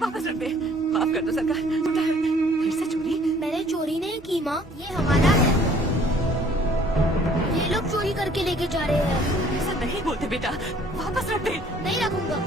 वापस रख दे। माफ कर दो सरकार, छोटा है। फिर से चोरी? मैंने चोरी नहीं की माँ, ये हमारा है। ये लोग चोरी करके लेके जा रहे हैं। ऐसा नहीं बोलते बेटा, वापस रख दे। नहीं रखूंगा।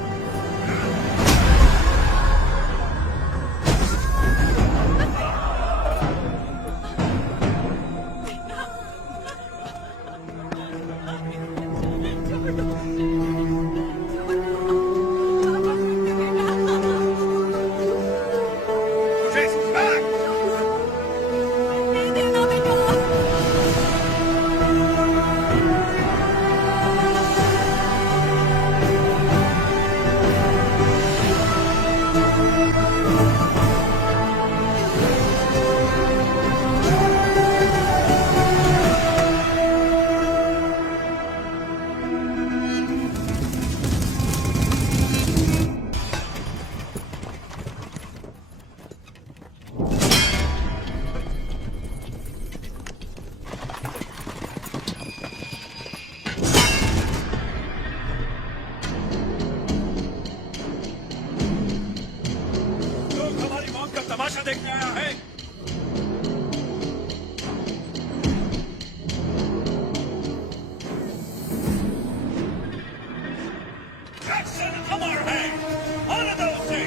तमाशा देखने आया है। Jackson अमर है, आनंद से।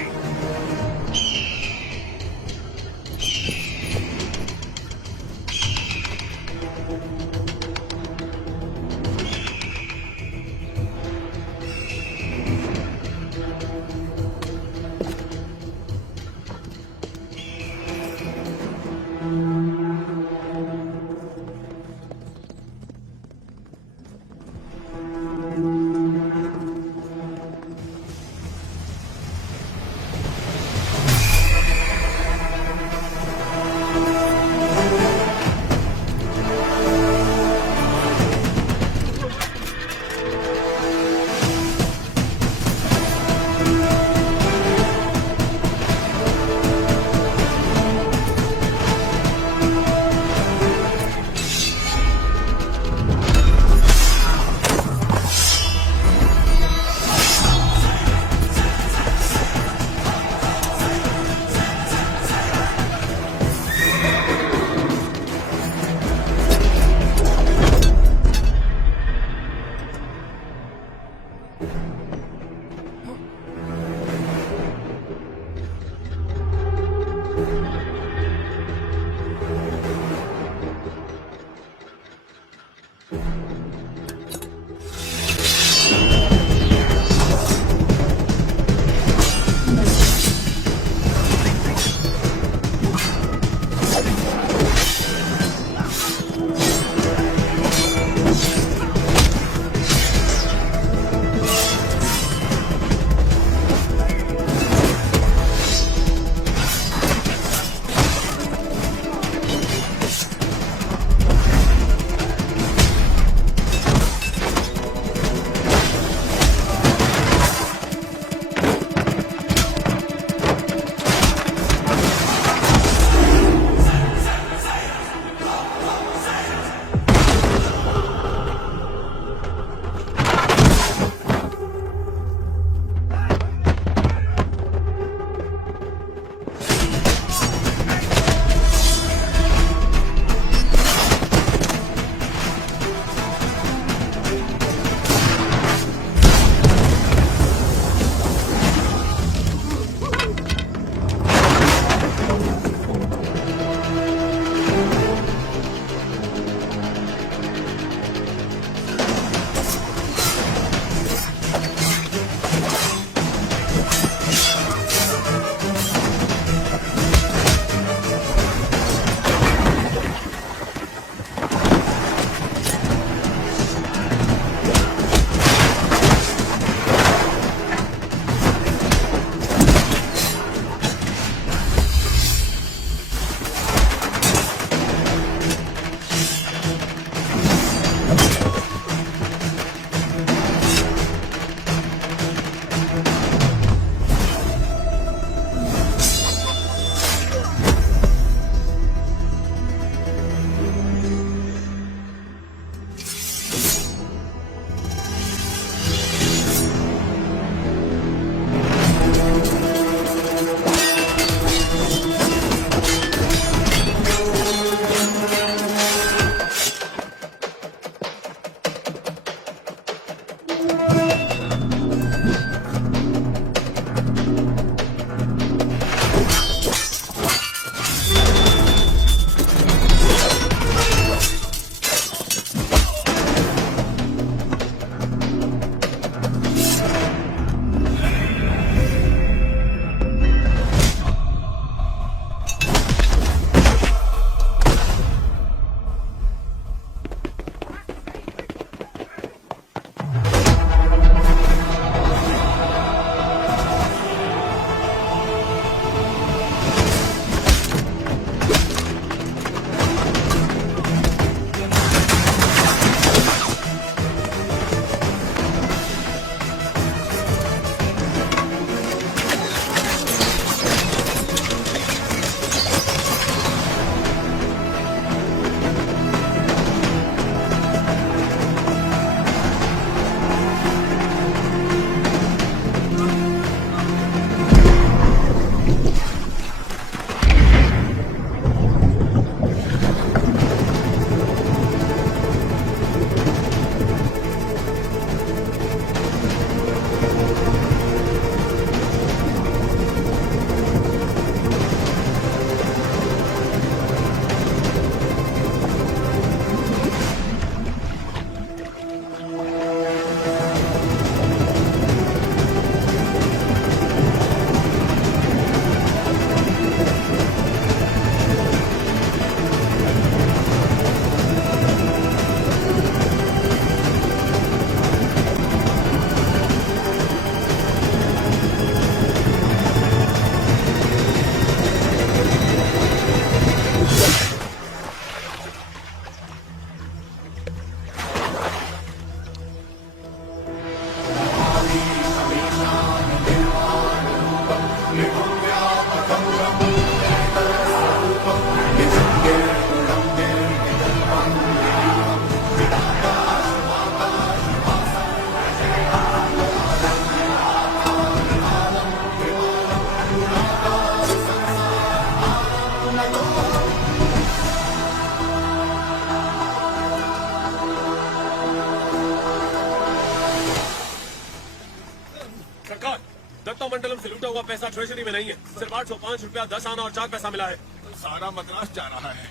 ट्रेजरी में नहीं है। सिर्फ 805 रुपया 10 आना और 4 पैसा मिला है। सारा मद्रास जा रहा है।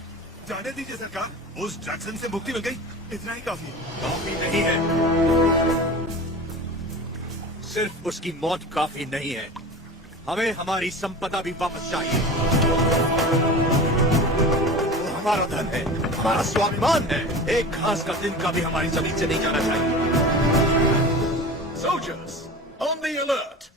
जाने दीजिए सरकार, उस जैक्सन से मुक्ति मिल गई, इतना ही काफी। काफी नहीं है, सिर्फ उसकी मौत काफी नहीं है, हमें हमारी संपदा भी वापस चाहिए। वो हमारा धन है, हमारा स्वाभिमान है। एक घास का तिनका भी हमारी जमीन से नहीं जाना चाहिए। Soldiers, on the alert!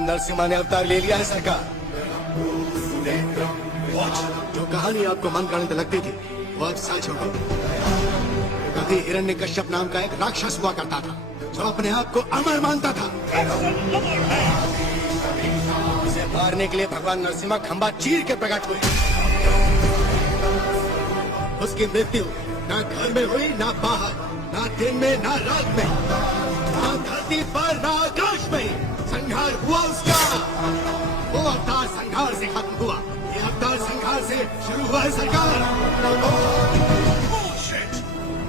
Narasimha ने अवतार ले लिया है सरकार। जो कहानी आपको मन गणित लगती थी वो अब सच हो गई। कभी हिरण्यकश्यप नाम का एक राक्षस हुआ करता था जो अपने आप को अमर मानता था। उसे मारने के लिए भगवान नरसिम्हा खंबा चीर के प्रकट हुए। उसकी मृत्यु ना घर में हुई, ना बाहर, ना दिन में, ना रात में, ना धरती पर, ना आकाश में। संहार हुआ उसका। वो अवतार संहार से खत्म हुआ, ये अवतार संहार से शुरू हुआ है सरकार।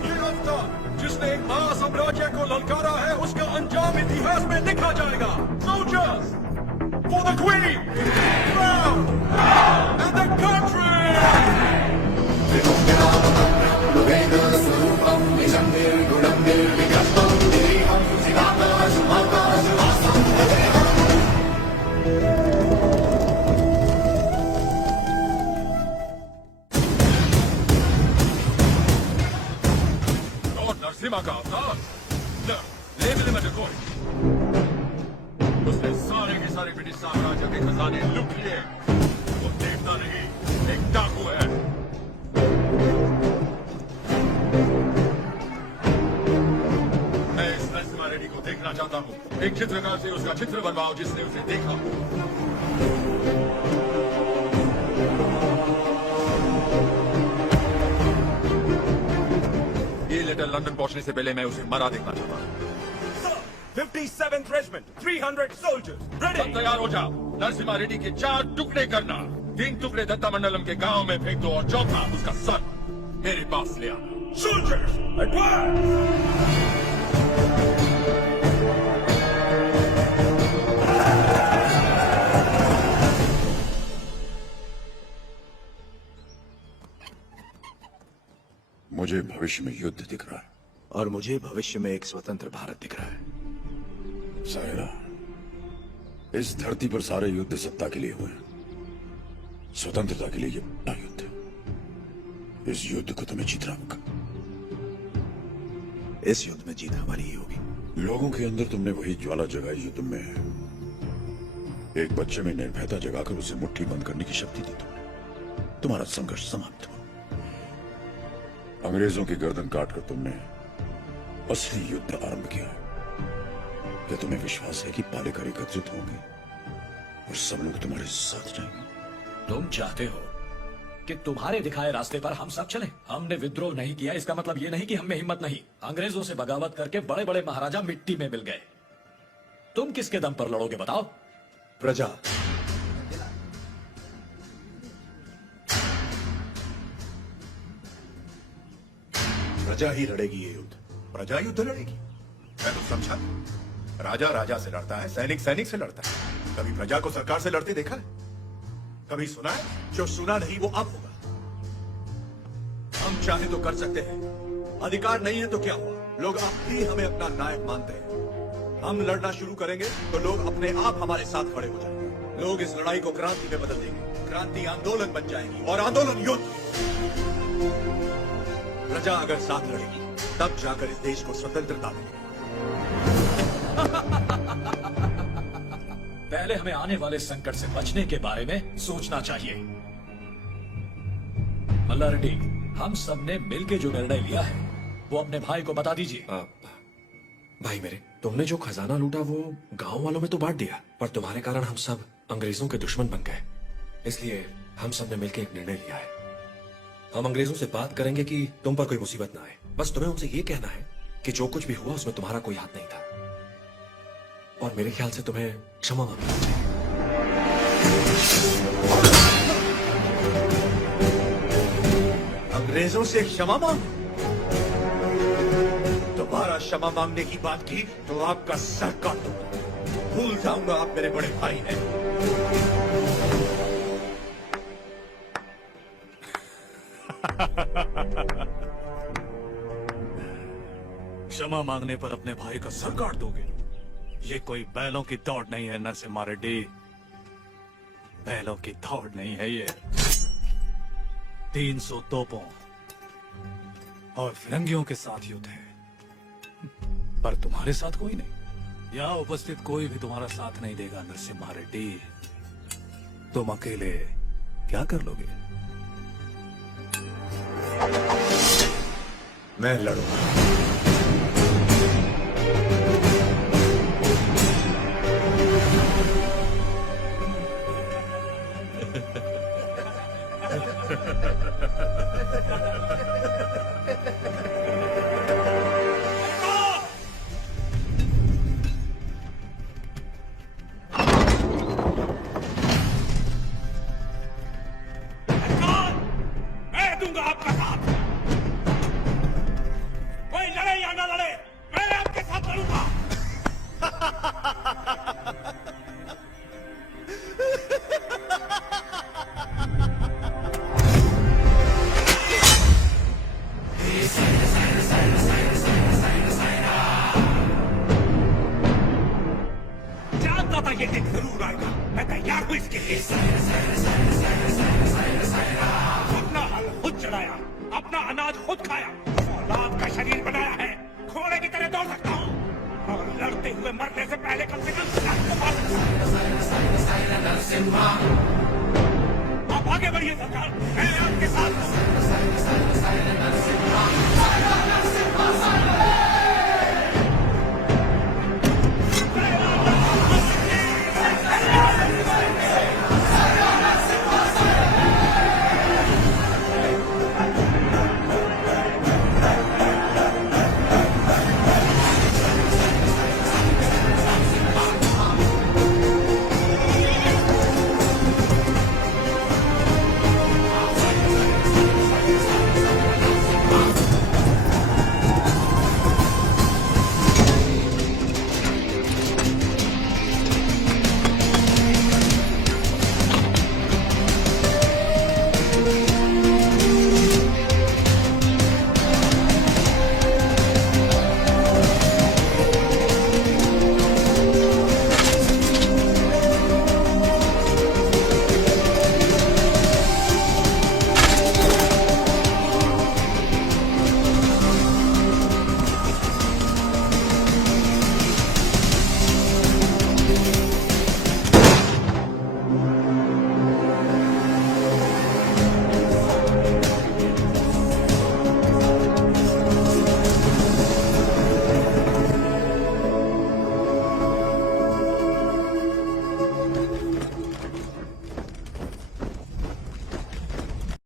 ये अवतार जिसने एक महासाम्राज्य को ललकारा है, उसका अंजाम इतिहास में लिखा जाएगा। Soldiers, for the Queen, crown, and the country! Narasimha का अवतार लिमिटेड कोई, उसने सारे के सारे ब्रिटिश साम्राज्य के खजाने लूट लिए। वो देवता नहीं, एक डाकू है। मैं इस नरसिम्हा रेड्डी को देखना चाहता हूँ। एक चित्रकार से उसका चित्र बनवाओ जिसने उसे देखा। ये लेटर लंदन पहुंचने से पहले मैं उसे मरा देखना चाहता हूँ। 57th Regiment, 300 soldiers, ready! सब तैयार हो जाओ। नरसिम्हा रेड्डी के 4 टुकड़े करना। 3 टुकड़े दत्तामंडलम के गांव में फेंक दो और चौथा उसका सर मेरे पास ले आना। Soldiers, advance! मुझे भविष्य में युद्ध दिख रहा है और मुझे भविष्य में एक स्वतंत्र भारत दिख रहा है। सायरा, इस धरती पर सारे युद्ध सत्ता के लिए हुए हैं। स्वतंत्रता के लिए ये बड़ा युद्ध है। इस युद्ध को तुम्हें जीतना होगा। इस युद्ध में जीत हमारी ही होगी। लोगों के अंदर तुमने वही ज्वाला जगाई जो तुम में है। एक बच्चे में निर्भयता जगाकर उसे मुट्ठी बंद करने की शक्ति दी तुमने। तुम्हारा संघर्ष समाप्त हुआ। अंग्रेजों की गर्दन काटकर तुमने असली युद्ध आरंभ किया है। क्या तुम्हें विश्वास है कि पालेकर एकत्रित होंगे और सब लोग तुम्हारे साथ जाएंगे? तुम चाहते हो कि तुम्हारे दिखाए रास्ते पर हम सब चलें? हमने विद्रोह नहीं किया, इसका मतलब ये नहीं कि हम में हिम्मत नहीं। अंग्रेजों से बगावत करके बड़े बड़े महाराजा मिट्टी में मिल गए। तुम किसके दम पर लड़ोगे बताओ? प्रजा। प्रजा ही लड़ेगी ये युद्ध। प्रजा युद्ध लड़ेगी? मैं तो समझा राजा राजा से लड़ता है, सैनिक सैनिक से लड़ता है। कभी प्रजा को सरकार से लड़ते देखा है? कभी सुना है? जो सुना नहीं वो अब होगा। हम चाहे तो कर सकते हैं, अधिकार नहीं है तो क्या हुआ? लोग अब भी हमें अपना नायक मानते हैं। हम लड़ना शुरू करेंगे तो लोग अपने आप हमारे साथ खड़े हो जाएंगे। लोग इस लड़ाई को क्रांति में बदल देंगे। क्रांति आंदोलन बन जाएगी और आंदोलन युद्ध। प्रजा अगर साथ लड़ेगी तब जाकर इस देश को स्वतंत्रता मिलेगी। पहले हमें आने वाले संकट से बचने के बारे में सोचना चाहिए। मल्ला रेड्डी, हम सब ने मिलकर जो निर्णय लिया है वो अपने भाई को बता दीजिए। भाई मेरे, तुमने जो खजाना लूटा वो गांव वालों में तो बांट दिया, पर तुम्हारे कारण हम सब अंग्रेजों के दुश्मन बन गए। इसलिए हम सब ने मिलकर एक निर्णय लिया है। हम अंग्रेजों से बात करेंगे कि तुम पर कोई मुसीबत ना आए। बस तुम्हें उनसे ये कहना है कि जो कुछ भी हुआ उसमें तुम्हारा कोई हाथ नहीं था, और मेरे ख्याल से तुम्हें क्षमा मांगनी चाहिए। अंग्रेजों से क्षमा मांग? दोबारा क्षमा मांगने की बात की तो आपका सर काट दूंगा। भूल जाऊंगा आप मेरे बड़े भाई हैं। क्षमा मांगने पर अपने भाई का सर काट दोगे? ये कोई बैलों की दौड़ नहीं है नरसिम्हा रेड्डी, बैलों की दौड़ नहीं है ये। 300 तोपों और फिरंगियों के साथ युद्ध है, पर तुम्हारे साथ कोई नहीं। यहाँ उपस्थित कोई भी तुम्हारा साथ नहीं देगा नरसिम्हा रेड्डी। तुम अकेले क्या कर लोगे? मैं लड़ूंगा। मैं दूंगा आपका साथ। कोई लड़े या ना लड़े, मैं आपके साथ लड़ूंगा। जानता था ये दिन जरूर आएगा, मैं तैयार हूं इसके लिए। अपना हल खुद चढ़ाया, अपना अनाज खुद खाया, औलाद का शरीर बनाया है, घोड़े की तरह दौड़ सकता हूँ और लड़ते हुए मरने से पहले कम से कम लाख को मार सकता हूं। आप आगे बढ़िए सरकार।